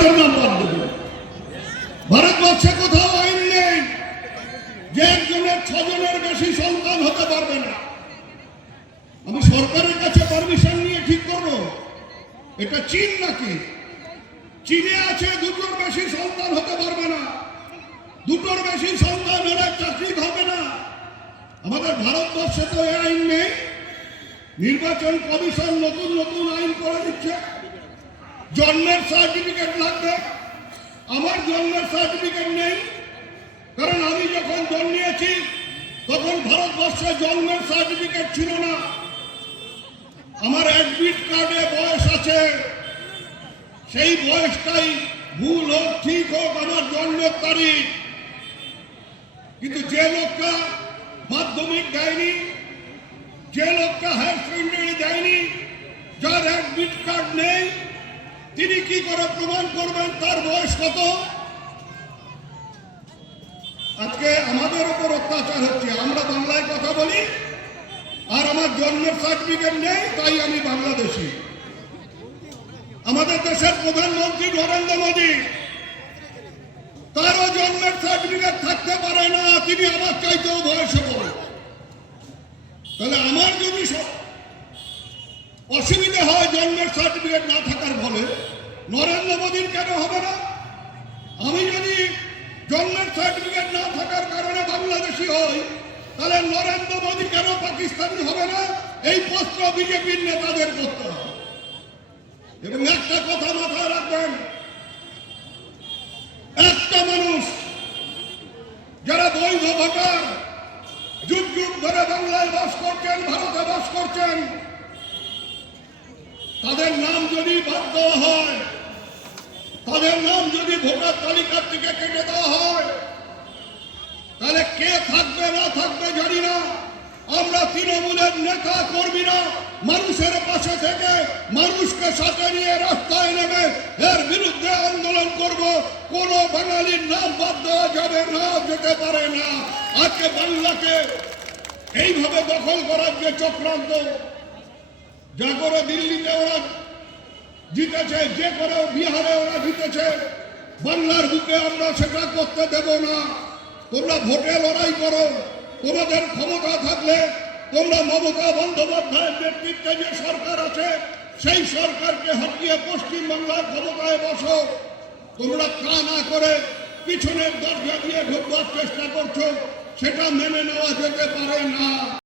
তাদের নাম বাদ দেবে। ভারতবর্ষে কোথাও আইন নেই যে একজনের 6 জনের বেশি সন্তান হতে পারবে না। আমি সরকারের কাছে পারমিশন নিয়ে ঠিক করবো এটা চীন নাকি? চীনে আছে 2টোর বেশি সন্তান হতে পারবে না, 2টোর বেশি সন্তান হলে চাকরি হবে না। আমাদের ভারতবর্ষে তো এই আইন নেই। নির্বাচন কমিশন নতুন নতুন আইন করে দিচ্ছে। জন্মের সার্টিফিকেট লাগবে, আমার জন্মের সার্টিফিকেট নেই, কারণ আমি যখন জন্মিয়েছি তখন ভারতবর্ষে জন্মের সার্টিফিকেট ছিল না। আমার অ্যাডমিট কার্ডে বয়স আছে, সেই বয়সটাই ভুল হোক ঠিক হোক আমার জন্মের তারিখ। কিন্তু যে লোকটা মাধ্যমিক দেয়নি, যে লোকটা হায়ার সেকেন্ডারি দেয়নি, যার অ্যাডমিট কার্ড নেই, তিনি কি করে প্রমাণ করবেন তার বয়স কত? আজকে আমাদের উপর অত্যাচার হচ্ছে। আমরা বাংলায় কথা বলি আর আমার জন্মের সার্টিফিকেট নেই, তাই আমি বাংলাদেশি। আমাদের দেশের প্রধানমন্ত্রী নরেন্দ্র মোদী, তারও জন্মের সার্টিফিকেট থাকতে পারে না, তিনি আমার চাইতেও বয়সে বড়। তাহলে আমার যদি অসুবিধা হয় জন্মের সার্টিফিকেট না থাকার ফলে, নরেন্দ্র মোদীর কেন হবে না? আমি যদি জন্মের সার্টিফিকেট না থাকার কারণে বাংলাদেশি হই, তাহলে নরেন্দ্র মোদী কেন পাকিস্তানি হবে না? এই প্রশ্ন বিজেপির নেতাদের করতে হবে। এবং একটা কথা মাথায় রাখবেন, একটা মানুষ যারা বৈধ ভোটার, যুগ যুগ ধরে বাংলায় বাস করছেন, ভারতে বাস করছেন, তাদের নাম যদি বাদ দেওয়া হয়, তাদের নাম যদি ভোটার তালিকার থেকে কেটে দেওয়া হয়, তাহলে কে থাকবে না থাকবে জানি না। আমরা তৃণমূলের নেতা কর্মীরা মানুষের পাশে থেকে মানুষকে সাথে নিয়ে রাস্তায় নেমে এর বিরুদ্ধে আন্দোলন করব। কোন বাঙালির নাম বাদ দেওয়া যাবে না, যেতে পারে না। আজকে বাংলাকে এইভাবে দখল করার যে চক্রান্ত, যা করে দিল্লিতে ওরা জিতেছে, যে করে বিহারে ওরা জিতেছে, বাংলার বুকে আমরা সেটা করতে দেব না। তোমরা ভোটে লড়াই করো, তোমাদের ক্ষমতা থাকলে তোমরা মমতা বন্দ্যোপাধ্যায়ের নেতৃত্বে যে সরকার আছে সেই সরকারকে হটিয়ে পশ্চিমবাংলার ক্ষমতায় বসো। তোমরা তা না করে পিছনের দরজা দিয়ে ঢুকবার চেষ্টা করছো, সেটা মেনে নেওয়া যেতে পারে না।